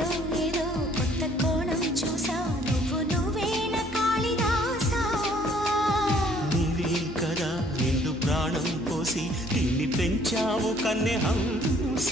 నీలో ఏదో కొత్త కోణం చూసా నువ్వేన కాళిదాసా నీవే కదా నిండు ప్రాణం పోసి తిండి పెంచావు కన్నె హంస